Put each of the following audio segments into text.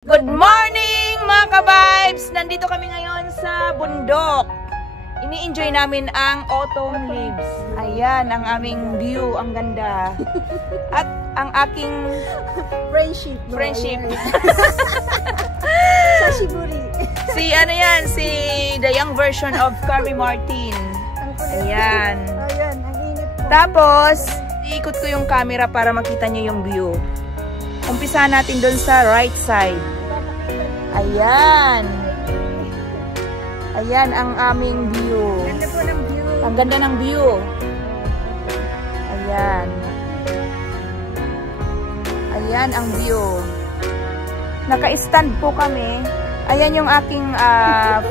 Good morning mga ka-vibes! Nandito kami ngayon sa bundok. Ini-enjoy namin ang autumn leaves. Ayan ang aming view, ang ganda. At ang aking friendship. Sa Shiburi. Si ano yan, si the young version of Carrie Martin. Ayan. Ayan, ang init po. Tapos, iikot ko yung camera para makita nyo yung view. Umpisa natin doon sa right side. Ayan. Ayan ang aming view. Ganda po ng view. Ang ganda ng view. Ayan. Ayan ang view. Naka-stand po kami. Ayan yung aking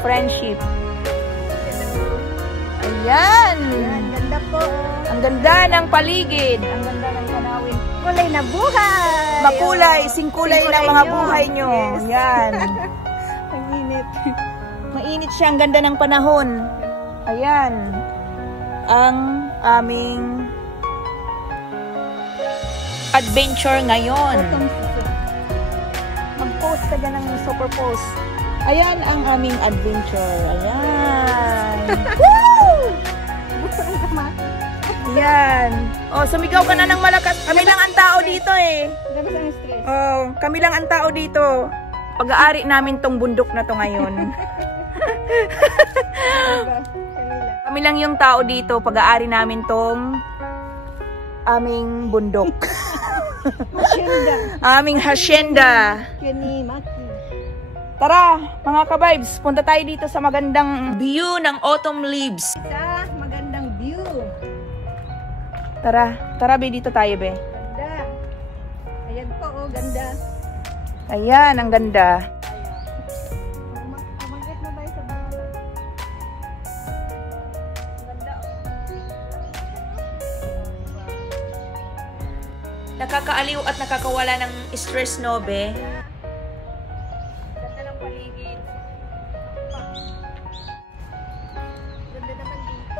friendship. Ayan. Ayan, ganda po. Ang ganda ng paligid. Ang ganda ng tanawin. Kulay na buhay. Makulay, singkulay ng mga buhay nyo. Yes. Yan. Ang init. Mainit siya. Ang ganda ng panahon. Ayan. Ang aming adventure ngayon. Mag-post ka dyan ng super post. Ayan ang aming adventure. Ayan. Woo! Ayan. Oh, sumigaw ka na ng malakas. Kami lang ang tao dito eh. Dapat ang stress. Oh, kami lang ang tao dito. Pag-aari namin tong bundok na to ngayon. Kami lang yung tao dito. Pag-aari namin tong aming bundok. Hacienda. Aming hacienda. Kinimaki. Tara, mga ka-vibes, punta tayo dito sa magandang view ng autumn leaves. Sa magandang view. Tara, be, dito tayo, be. Ganda. Ayan po, oh, ganda. Ayan, ang ganda. Umakit na tayo sa bawah. Ganda, oh. Nakakaaliw at nakakawala ng stress, no, be? Ganda ng paligid. Ganda naman dito.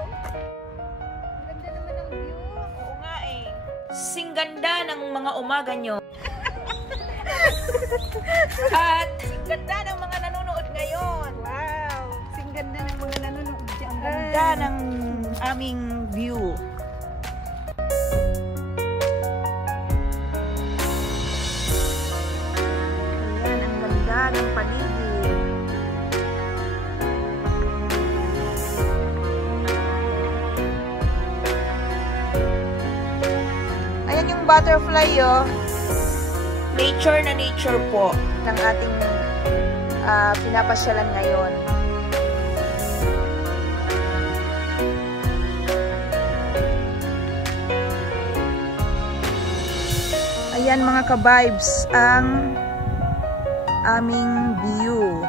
Ganda naman ng view. Oo nga eh. Sing ganda ng mga umaga nyo. At sing ganda ng mga nanonood ngayon. Wow! Sing ganda ng mga nanonood dyan. Ang ganda ng aming view. Ayan, ang ganda ng paligid. Ayan yung butterfly, oh. Nature na nature po ng ating pinapasyalan ngayon. Ayan mga ka-vibes ang aming view.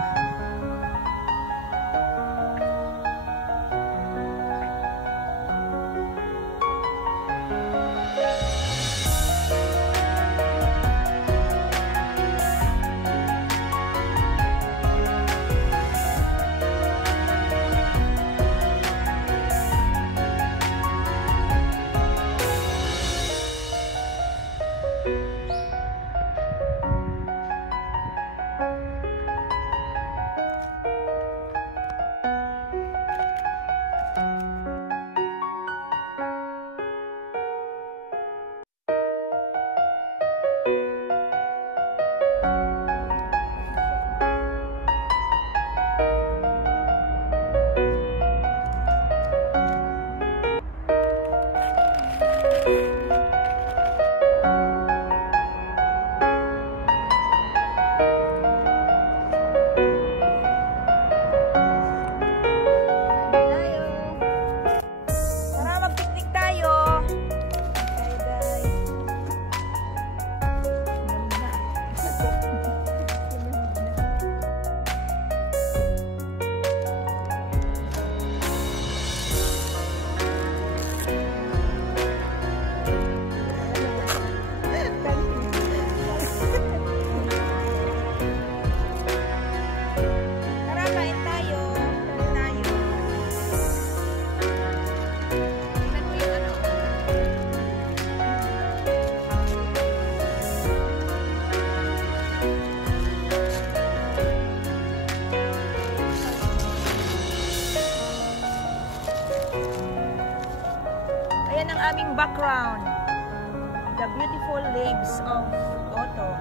ating background. The beautiful leaves of autumn.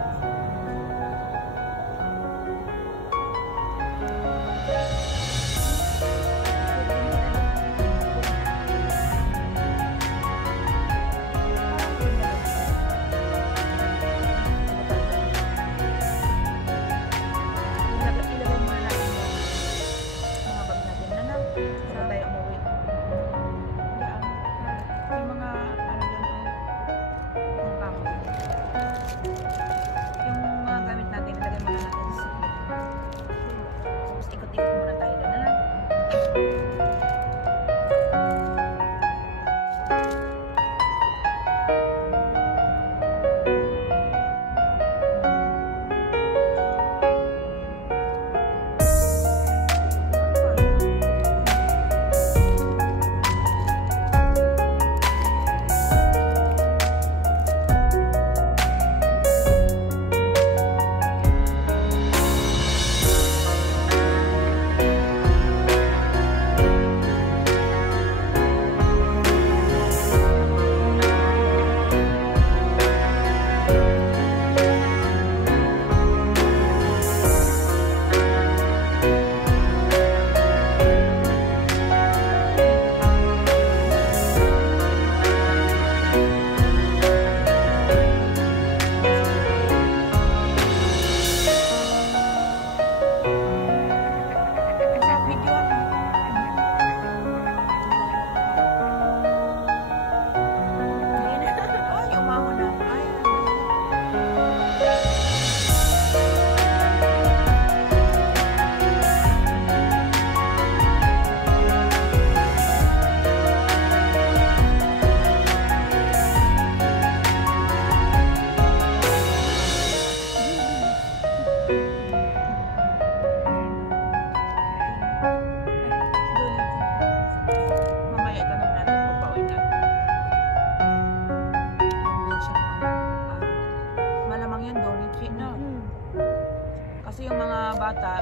Kasi yung mga bata,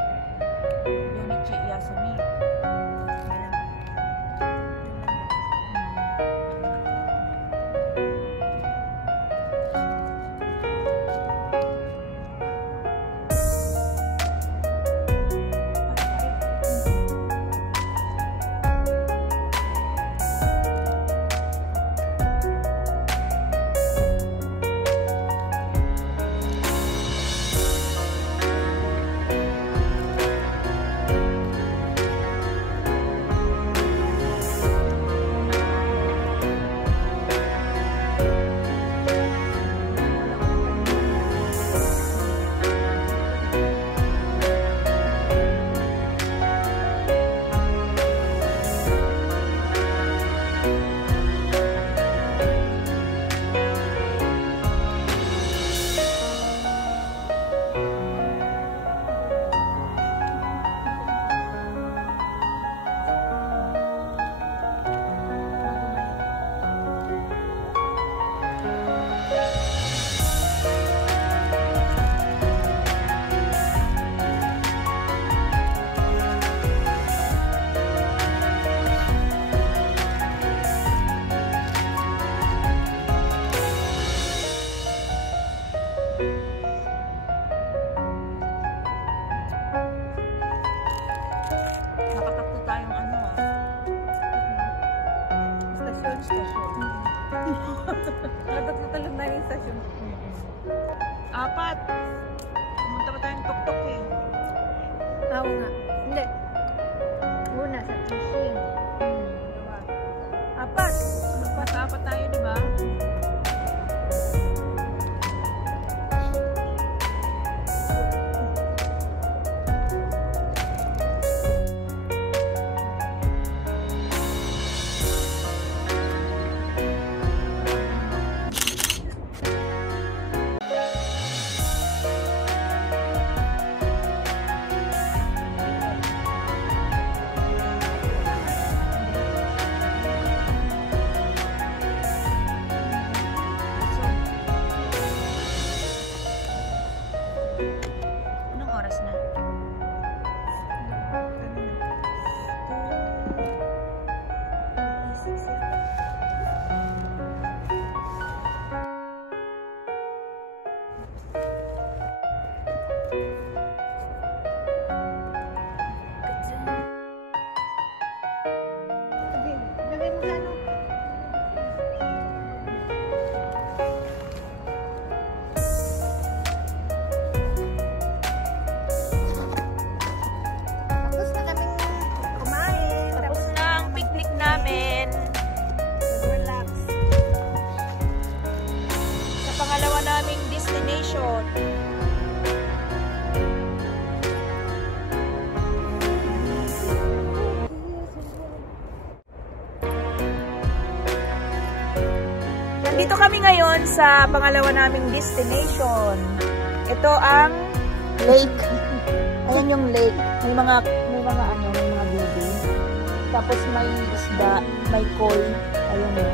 Donichi Yasumi. Natatalo na yung stasyon. 4. Pumunta pa tayong tuktok eh. Oo nga. Hindi. Una sa fishing. 4. Magpasa-4 tayo, di ba? Nandito kami ngayon sa pangalawa naming destination. Ito ang lake. Ayan yung lake. May mga baby. Tapos may isda, may koi. Ayan o.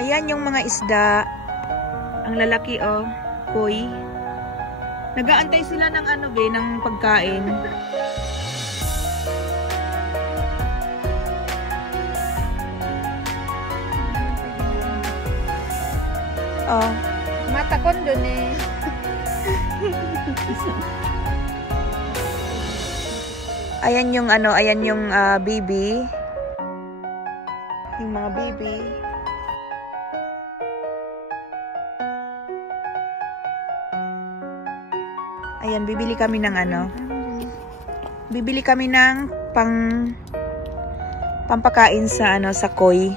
Ayan yung mga isda. Ang lalaki oh, koi. Nag-aantay sila ng ng pagkain. Oh. Matakon dun eh. Ayan yung baby. Yung mga baby. Ayan, bibili kami ng Bibili kami ng pampakain sa sa koi.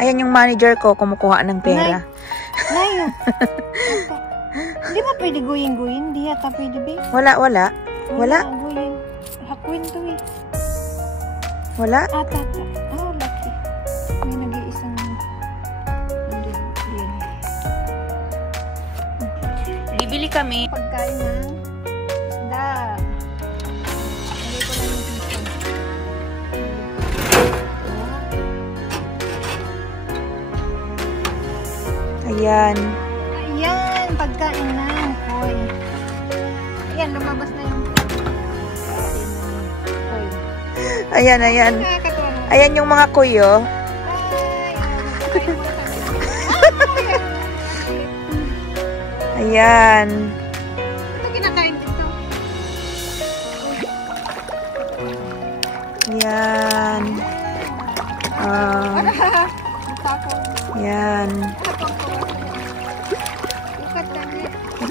Ayan yung manager ko kumukuha ng pera. Layo. Hindi ba pwede guyin-guyin? Di yata pwede ba? Wala. Guyin. Hakuin to eh. Wala? Ata. Oh, lucky. May nag-iisang Bibili kami. Pagkain ng isda. Lagay ko lang yung pizza. Ayan. Ayan, pagkain ng koi. Ayan, lumabas na yung koi. Ayan. Ayan yung mga koi oh. Ayan. Ito kinakain dito. Ayan. Ayan.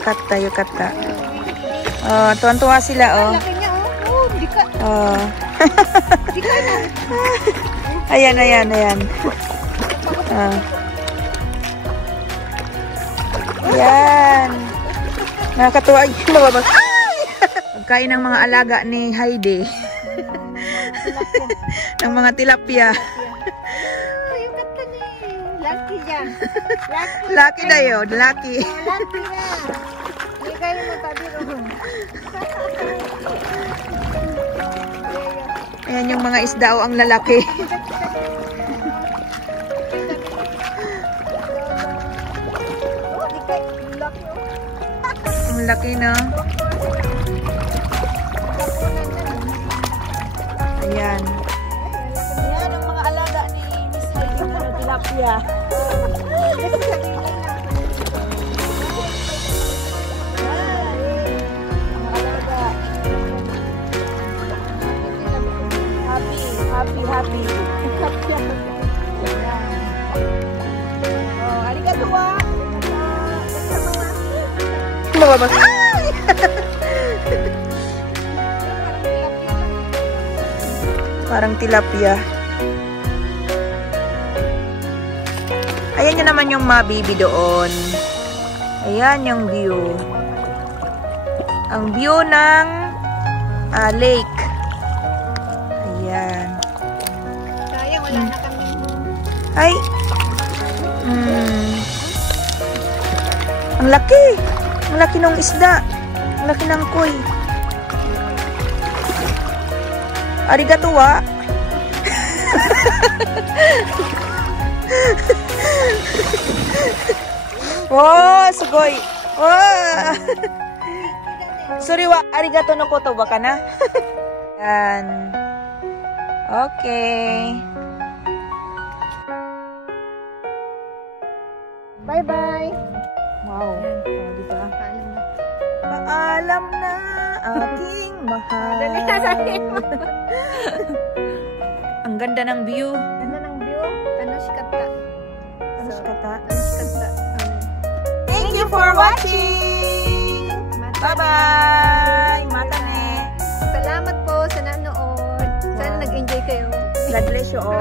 Yukata. Oh, tuwan-tuwa sila oh. Laki niya oh. Oh, dika. Oh. Dika na. Ayan. Ah. Ayan. Nakakatuwa yung mababag. Pagkain ng mga alaga ni Heidi. Ng mga tilapia. Yung kata niya. Lucky yan. Lucky na yun. Lucky. Lucky na. Hindi kayo matabi ron. Ayan yung mga isda o ang lalaki. Ang laki na. Ayan. Ayan ang mga alaga ni Miss Heidi na tilapia. Happy. Oh, arigato wa. Mababas. Parang tilapia. Ayan yun naman yung mga baby doon. Ayan yung view. Ang view ng lake. Ayan. Sayang, wala na kami. Ay. Ang laki. Ang laki ng isda. Ang laki ng koi. Arigato wa. Wow, sugoi. Wow. Sorry wa, arigato no koto ba ka na? Yan. Okay. Bye-bye. Wow. Oh, diba? Paalam na aking mahal. Ang ganda ng view. Ganda ng view. Tanoshikata. Thank you for watching. Bye-bye. Matane. Salamat po sa nanood. Sana nag-enjoy kayo. God bless you all.